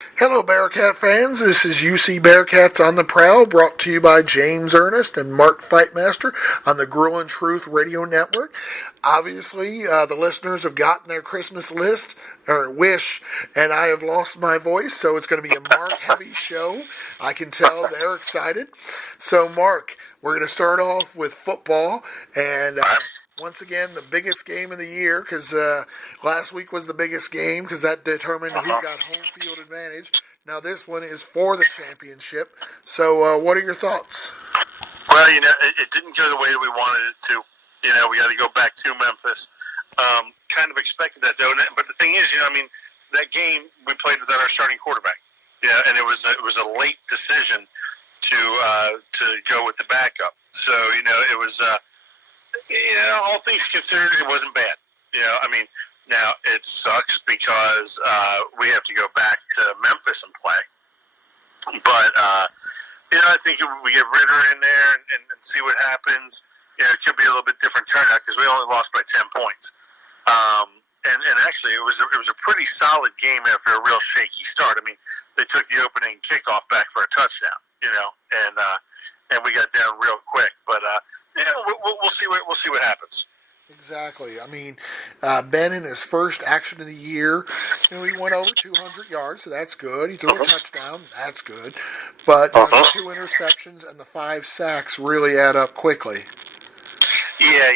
Hello, Bearcat fans. This is UC Bearcats on the Prowl, brought to you by James Ernest and Mark Fightmaster on the Grill and Truth Radio Network. Obviously, the listeners have gotten their Christmas list, or wish, and I have lost my voice, so it's going to be a Mark-heavy show. I can tell they're excited. So, Mark, we're going to start off with football, and once again, the biggest game of the year, because last week was the biggest game, because that determined who got home field advantage. Now this one is for the championship. So what are your thoughts? Well, it didn't go the way that we wanted it to. We got to go back to Memphis. Kind of expected that, though. But the thing is, that game we played without our starting quarterback. Yeah, and it was a late decision to go with the backup. So, it was... all things considered, it wasn't bad. Now it sucks because we have to go back to Memphis and play. But, I think if we get Ritter in there and see what happens, it could be a little bit different turnout because we only lost by 10 points. And actually, it was a pretty solid game after a real shaky start. They took the opening kickoff back for a touchdown, and we got down real quick. But, we'll see what happens. Exactly. Ben in his first action of the year, he went over 200 yards, so that's good. He threw a touchdown, that's good. But the 2 interceptions and the 5 sacks really add up quickly. Yeah,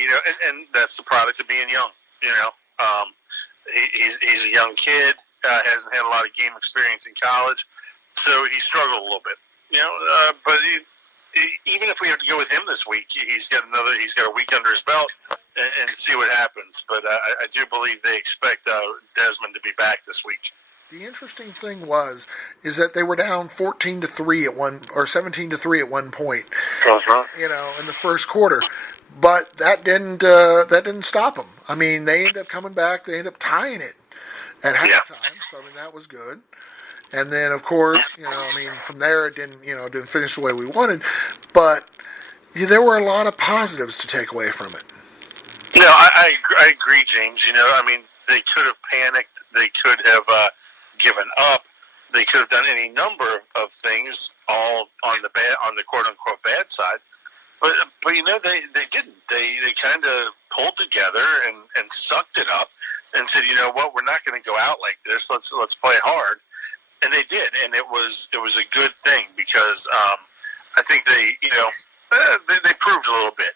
and that's the product of being young. He's a young kid, hasn't had a lot of game experience in college, so he struggled a little bit. But even if we have to go with him this week, he's got a week under his belt and see what happens. But I do believe they expect Desmond to be back this week. The interesting thing is that they were down 14-3 at one, or 17-3 at one point. In the first quarter. But that didn't stop them. They ended up coming back. They ended up tying it at halftime. So that was good. And then, of course, from there it didn't finish the way we wanted. But there were a lot of positives to take away from it. I agree, James. They could have panicked. They could have given up. They could have done any number of things, all on the quote unquote bad side. But they didn't. They kind of pulled together and sucked it up and said, you know what, we're not going to go out like this. Let's play hard. And they did, and it was a good thing because I think they proved a little bit.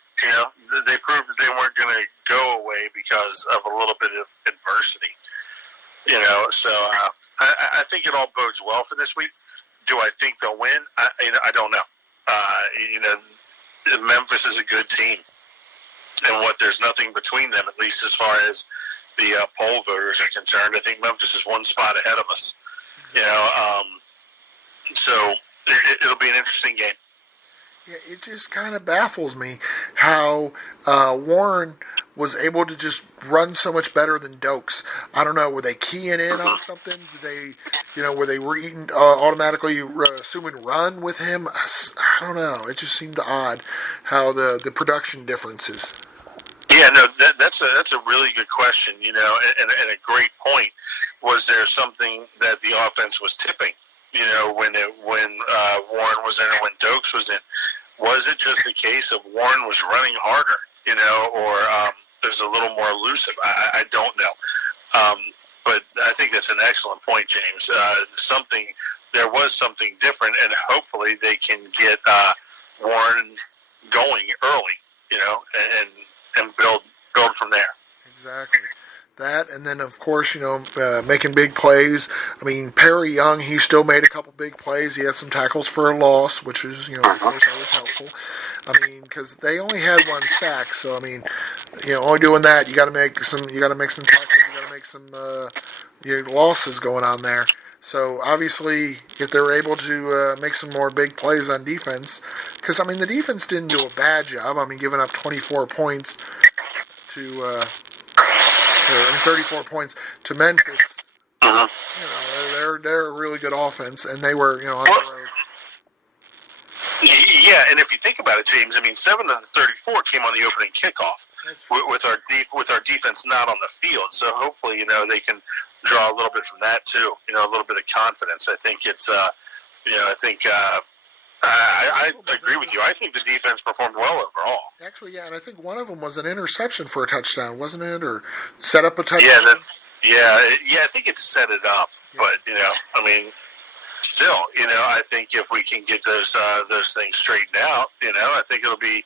They proved that they weren't going to go away because of a little bit of adversity. So I think it all bodes well for this week. Do I think they'll win? I don't know. Memphis is a good team, and there's nothing between them, at least as far as the poll voters are concerned. I think Memphis is one spot ahead of us. So it'll be an interesting game. Yeah, it just kind of baffles me how Warren was able to just run so much better than Dokes. I don't know, were they keying in on something? Did they, were they automatically assuming run with him? I don't know. It just seemed odd how the production differences. Yeah, no, that's a really good question, and a great point. Was there something that the offense was tipping, when Warren was in or when Dokes was in? Was it just a case of Warren was running harder, or it was a little more elusive? I don't know. But I think that's an excellent point, James. There was something different, and hopefully they can get Warren going early, and build from there. Exactly. That, and then, of course, making big plays. Perry Young, he still made a couple big plays. He had some tackles for a loss, which is, of course, always helpful. Because they only had 1 sack, so, only doing that, you got to make some tackles, you got to make some losses going on there. So, obviously, if they're able to make some more big plays on defense, because, the defense didn't do a bad job. Giving up 24 points to 34 points to Memphis. They're a really good offense, and they were on the road. Yeah, and if you think about it, James, I mean, 7 of the 34 came on the opening kickoff with our defense not on the field. So hopefully, they can draw a little bit from that too. A little bit of confidence. I think it's, I agree with you. I think the defense performed well overall. Actually, yeah, and I think one of them was an interception for a touchdown, wasn't it, or set up a touchdown? I think it set it up, but I mean. Still, I think if we can get those things straightened out, I think it'll be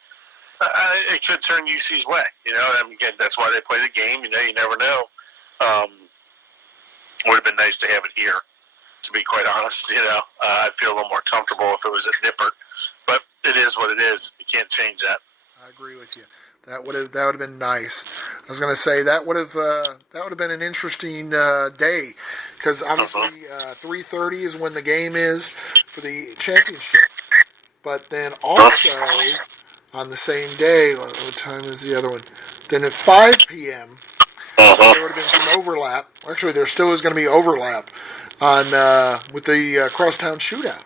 it could turn UC's way. I mean, again, that's why they play the game. You never know. Would have been nice to have it here, to be quite honest. I'd feel a little more comfortable if it was at Nippert, but it is what it is. You can't change that. I agree with you. That would have been nice. I was going to say that would have been an interesting day, because obviously 3:30 is when the game is for the championship. But then also on the same day, what time is the other one? Then at 5 p.m. There would have been some overlap. Actually, there still is going to be overlap on with the Crosstown Shoutout.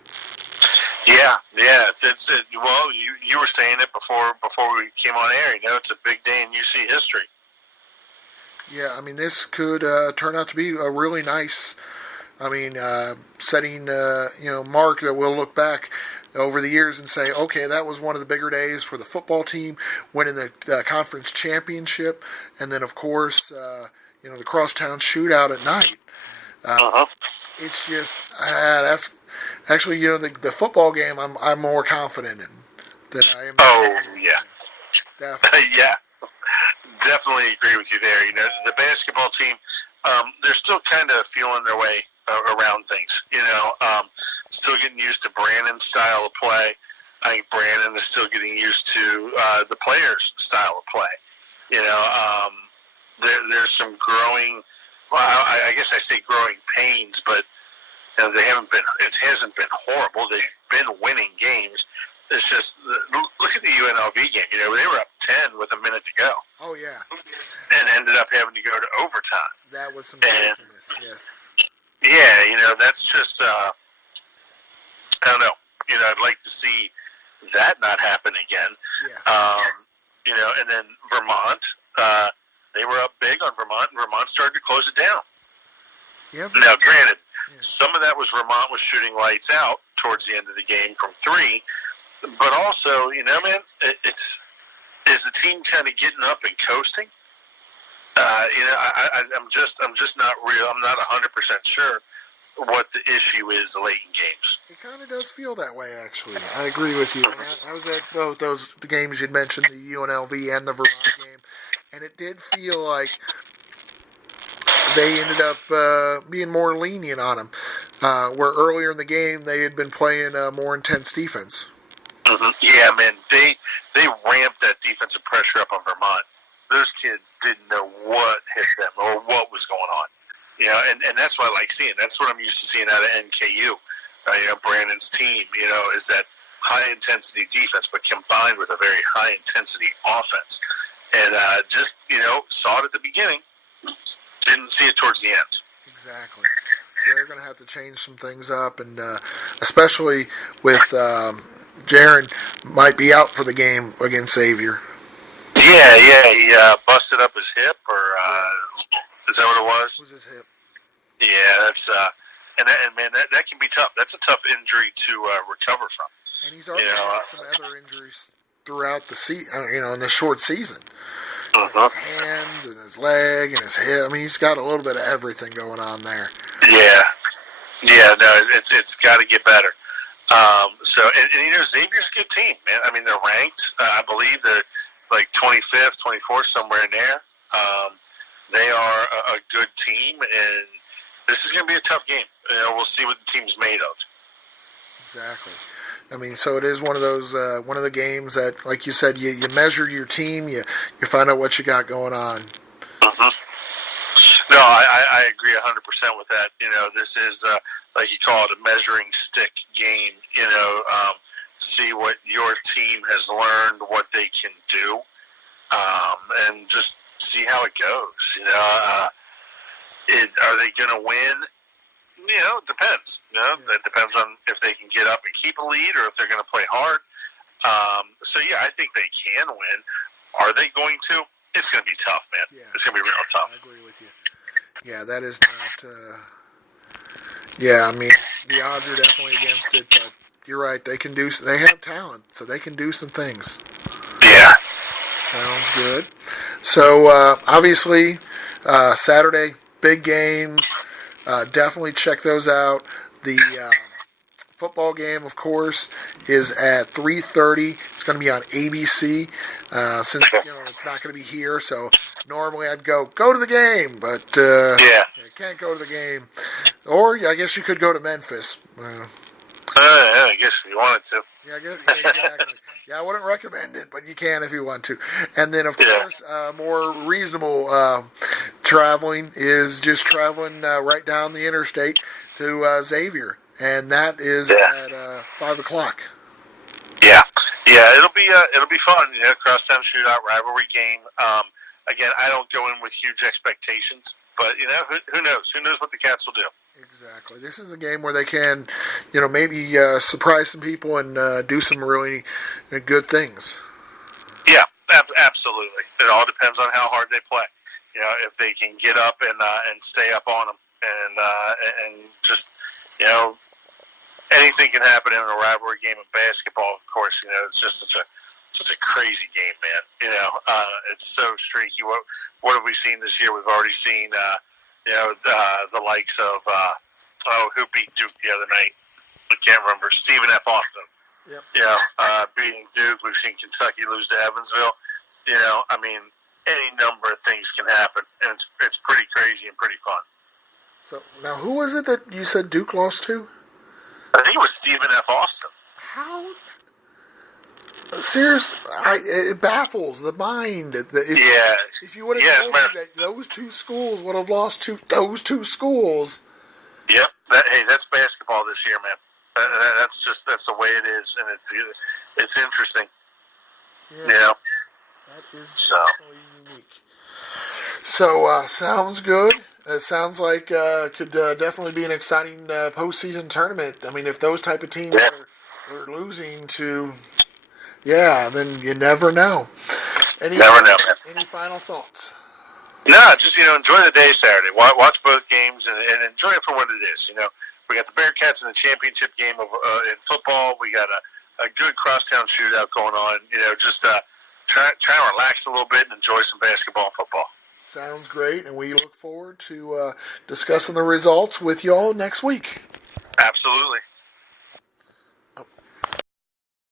Yeah. Well, you were saying it before we came on air. It's a big day in UC history. Yeah, I mean, this could turn out to be a really nice, setting, mark that we'll look back over the years and say, okay, that was one of the bigger days for the football team, winning the conference championship, and then, of course, the Crosstown Shootout at night. It's just, that's... Actually, the football game I'm more confident in than I am. Oh, yeah. Definitely. Yeah. Definitely agree with you there. The basketball team, they're still kind of feeling their way around things. Still getting used to Brandon's style of play. I think Brandon is still getting used to the players' style of play. There's some growing, well, I guess I say growing pains, but they haven't been. It hasn't been horrible. They've been winning games. It's just look at the UNLV game. They were up 10 with a minute to go. Oh yeah, and ended up having to go to overtime. That was some craziness. Yes. Yeah, that's just. I don't know. I'd like to see that not happen again. Yeah. And then Vermont. They were up big on Vermont, and Vermont started to close it down. Yeah. Now, granted. Some of that was Vermont was shooting lights out towards the end of the game from 3, but also, man, is the team kind of getting up and coasting? I'm just not real. I'm not 100% sure what the issue is late in games. It kind of does feel that way, actually. I agree with you. I was at both the games you'd mentioned, the UNLV and the Vermont game, and it did feel like they ended up being more lenient on them, where earlier in the game they had been playing more intense defense. Mm-hmm. Yeah, man, they ramped that defensive pressure up on Vermont. Those kids didn't know what hit them or what was going on. And that's what I like seeing. That's what I'm used to seeing out of NKU. Brandon's team, is that high-intensity defense, but combined with a very high-intensity offense. And just, saw it at the beginning. Didn't see it towards the end. Exactly. So they're going to have to change some things up, and especially with Jaron might be out for the game against Xavier. Yeah, he busted up his hip, or is that what it was? It was his hip. Yeah, that's and man, that can be tough. That's a tough injury to recover from. And he's already had some other injuries throughout the in the short season. His hands and his leg and his hip. I mean, he's got a little bit of everything going on there. Yeah. No, it's got to get better. Xavier's a good team, man. I mean, they're ranked. I believe they're like 25th, 24th, somewhere in there. They are a good team, and this is going to be a tough game. We'll see what the team's made of. Exactly. I mean, so it is one of those one of the games that, like you said, you measure your team, you find out what you got going on. No, I agree 100% with that. This is like you call it a measuring stick game. See what your team has learned, what they can do, and just see how it goes. Are they going to win? it depends. It depends on if they can get up and keep a lead or if they're going to play hard. So, yeah, I think they can win. Are they going to? It's going to be tough, man. Yeah. It's going to be real tough. I agree with you. Yeah, that is not... yeah, I mean, the odds are definitely against it, but you're right. They have talent, so they can do some things. Yeah. Sounds good. So, obviously, Saturday, big games. Definitely check those out. The football game, of course, is at 3:30. It's going to be on ABC. Since it's not going to be here, so normally I'd go to the game, but I can't go to the game. Or I guess you could go to Memphis. I guess if you wanted to. Yeah, exactly. Yeah, I wouldn't recommend it, but you can if you want to. And then, of course, more reasonable traveling is just traveling right down the interstate to Xavier, and that is at 5 o'clock. Yeah, it'll be fun. Crosstown Shoutout rivalry game. Again, I don't go in with huge expectations, but who knows? Who knows what the Cats will do? Exactly. This is a game where they can, maybe surprise some people and do some really good things. Yeah, absolutely. It all depends on how hard they play. If they can get up and stay up on them, and just anything can happen in a rivalry game of basketball. Of course, it's just such a crazy game, man. It's so streaky. What have we seen this year? We've already seen. The likes of who beat Duke the other night? I can't remember. Stephen F. Austin. Yep. Beating Duke. We've seen Kentucky lose to Evansville. Any number of things can happen, and it's pretty crazy and pretty fun. So now, who was it that you said Duke lost to? I think it was Stephen F. Austin. How? Seriously, it baffles the mind. If you would have told me that those two schools would have lost to those two schools. Yep. That's basketball this year, man. That's the way it is, and it's interesting. Yeah. That is definitely unique. So, sounds good. It sounds like could definitely be an exciting postseason tournament. I mean, if those type of teams are losing to... Yeah, then you never know. Any final thoughts? No, just enjoy the day Saturday. Watch both games and enjoy it for what it is. We got the Bearcats in the championship game of in football. We got a good Crosstown Shoutout going on. Just try and relax a little bit and enjoy some basketball and football. Sounds great, and we look forward to discussing the results with y'all next week. Absolutely.